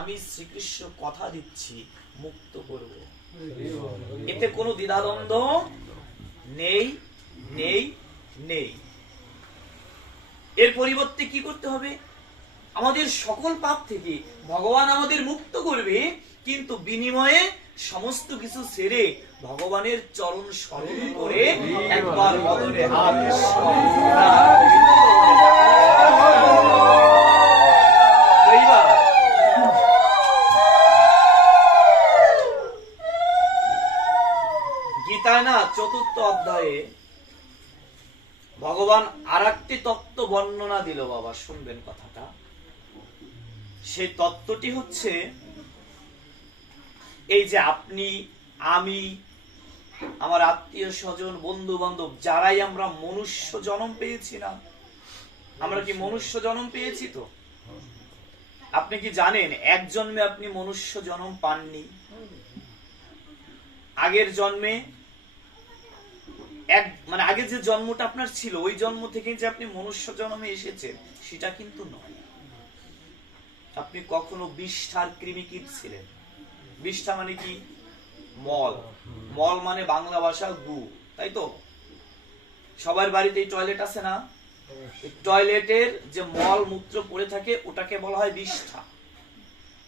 আমি শ্রীকৃষ্ণ কথা দিচ্ছি মুক্ত করব, এতে কোনো দ্বিধাদ্বন্দ্ব নেই নেই নেই। এর পরিবর্তে কি করতে হবে? আমাদের সকল পাপ থেকে ভগবান আমাদের মুক্ত করবে, কিন্তু বিনিময়ে সমস্ত কিছু ছেড়ে ভগবানের চরণ স্মরণ করে একবার বদলে হাত গীতায় না ৪র্থ অধ্যায়ে ভগবান আর একটি তত্ত্ব বর্ণনা দিল বাবা, শুনবেন কথাটা। সেই তত্ত্বটি হচ্ছে এই যে আপনি, আমি, আমার আত্মীয় স্বজন, বন্ধু বান্ধব, যারাই আমরা মনুষ্য জন্ম পেয়েছি না, আমরা কি মনুষ্য জন্ম পেয়েছি? তো আপনি কি জানেন এক জন্মে আপনি মনুষ্য জন্ম পাননি? আগের জন্মে মানে আগে যে জন্মটা আপনার ছিল ওই জন্ম থেকে যে আপনি মনুষ্য জন্মে এসেছেন সেটা কিন্তু নয়। আপনি কখনো বিষ্ঠার কৃমিকীট ছিলেন। বিষ্ঠা মানে কি? মল। মল মানে বাংলা ভাষা গু, তাই তো? সবার বাড়িতেই টয়লেট আছে না? টয়লেটের যে মল মূত্র পড়ে থাকে ওটাকে বলা হয় বিষ্ঠা।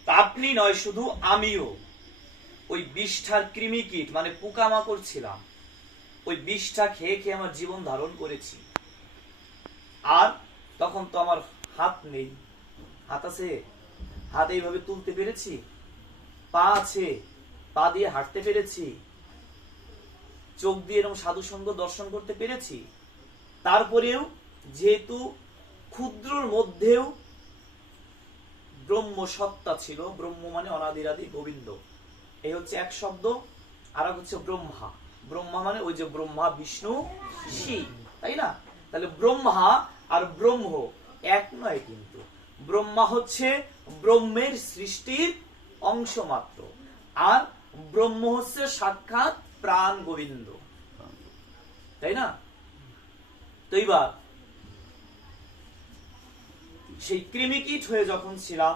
তা আপনি নয়, শুধু আমিও ওই বিষ্ঠার কৃমিকীট মানে পোকামাকড় ছিলাম। ওই বিষটা খেয়ে খেয়ে আমার জীবন ধারণ করেছি। আর তখন তো আমার হাত নেই। হাত আছে? হাত এইভাবে তুলতে পেরেছি। পা আছে, পা দিয়ে হাঁটতে পেরেছি। চোখ দিয়ে এরকম সাধু সঙ্গ দর্শন করতে পেরেছি। তারপরেও যেহেতু ক্ষুদ্রর মধ্যেও ব্রহ্ম সত্তা ছিল, ব্রহ্ম মানে অনাদিরাদি গোবিন্দ, এই হচ্ছে এক শব্দ। আর হচ্ছে ব্রহ্মা। ব্রহ্মা মানে ওই যে ব্রহ্মা বিষ্ণু শিব, তাই না? তাহলে ব্রহ্মা আর ব্রহ্ম এক নয়, কিন্তু ব্রহ্মা হচ্ছে ব্রহ্মের সৃষ্টির অংশ মাত্র, আর ব্রহ্ম হচ্ছে সাক্ষাৎ প্রাণ গোবিন্দ, তাই না? তো এইবার সেই কৃমিকীট হয়ে যখন ছিলাম,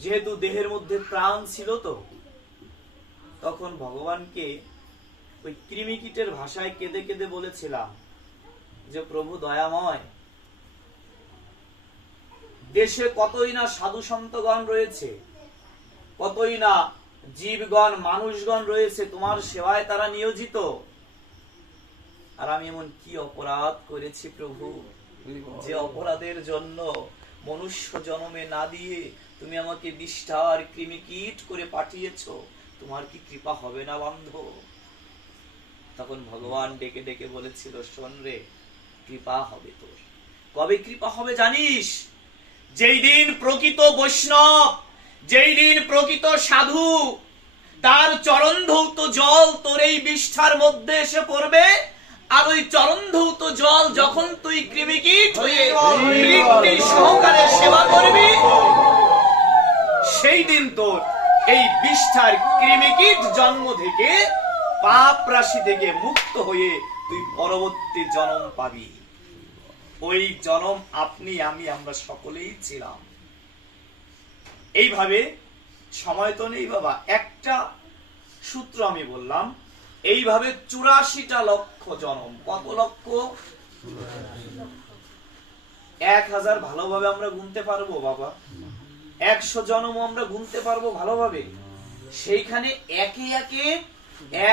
যেহেতু দেহের মধ্যে প্রাণ ছিল, তো তখন ভগবানকে ওই কৃমিকীটের ভাষায় কেঁদে কেঁদে বলেছিলাম যে প্রভু দয়াময়, দেশে কতই না সাধু সন্তগণ রয়েছে, কতই না জীবগণ মানুষগণ রয়েছে, তোমার সেবায় তারা নিয়োজিত, আর আমি এমন কি অপরাধ করেছি প্রভু, যে অপরাধের জন্য মনুষ্য জন্মে না দিয়ে তুমি আমাকে বিষ্ঠার কৃমিকীট করে পাঠিয়েছো? তোমার কি কৃপা হবে না বান্ধব? তখন ভগবান ডেকে ডেকে বলেছিল, শোন রে, কৃপা হবে তোর। কবে কৃপা হবে জানিস? যেই দিন প্রকৃত বৈষ্ণব, যেই দিন প্রকৃত সাধু, তার চরণ ধৌত জল তোর এই বিষ্ঠার মধ্যে এসে পড়বে, আর ওই চরণ ধৌত জল যখন তুই কৃমিকীট হয়ে বৃত্তি সহকারে সেবা করবি, সেই দিন তোর এই বিষ্ঠার কৃমিকীট জন্ম থেকে, পাপ রাশি থেকে মুক্ত হয়ে তুই পরবর্তী জন্ম পাবি। ওই জন্ম আপনি, আমি, আমরা সকলেই ছিলাম। এইভাবে সময় তো নেই বাবা, একটা সূত্র আমি বললাম, এইভাবে ৮৪টা লক্ষ জন্ম। কত লক্ষ? ১০০০ ভালোভাবে আমরা গুনতে পারবো বাবা? ১০০ জন্ম আমরা গুনতে পারবো ভালোভাবে? সেইখানে একে একে